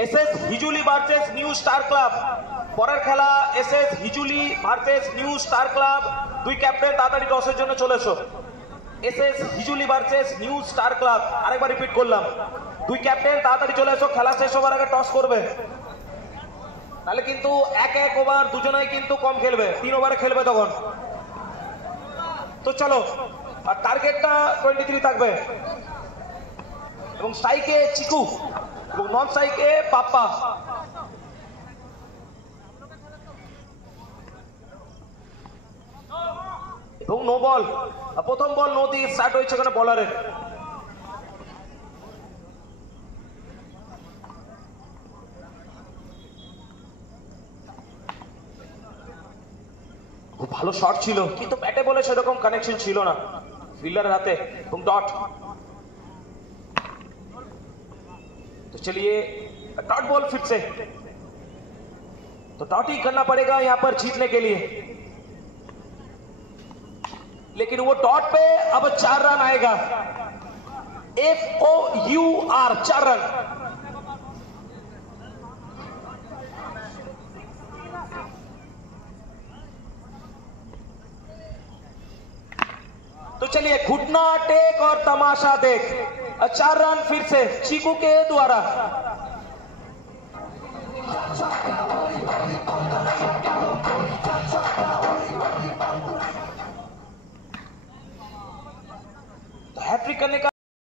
এসএস Hijuli versus new star club. পরের খেলা এসএস Hijuli versus new star club. দুই ক্যাপ্টেন তাড়াতাড়ি টসের জন্য চলে এসো। এসএস Hijuli versus new star club, আরেকবার রিপিট করলাম, দুই ক্যাপ্টেন তাড়াতাড়ি চলে এসো, খেলা শেষ হবার আগে টস করবে, তাহলে কিন্তু এক ওভার দুজনাই কিন্তু কম খেলবে, 3 ওভারে খেলবে তখন। তো চলো, আর টার্গেটটা 23 থাকবে, এবং স্ট্রাইকে চিকু এবং নন স্ট্রাইকে পাপ্পা। এবং নো বল, প্রথম বল নো দিয়ে স্টার্ট হয়েছে এখানে বলারের। খুব ভালো শট ছিল, কিন্তু ব্যাটে বলে সেরকম কানেকশন ছিল না ফিল্ডারের হাতে। এবং ডট, तो चलिए डॉट बॉल फिर से, तो डॉट ही करना पड़ेगा यहां पर जीतने के लिए, लेकिन वो डॉट पे अब 4 रन आएगा, FOUR 4 रन। तो चलिए घुटना टेक और तमाशा देख, 4 रन फिर से चीकू के द्वारा।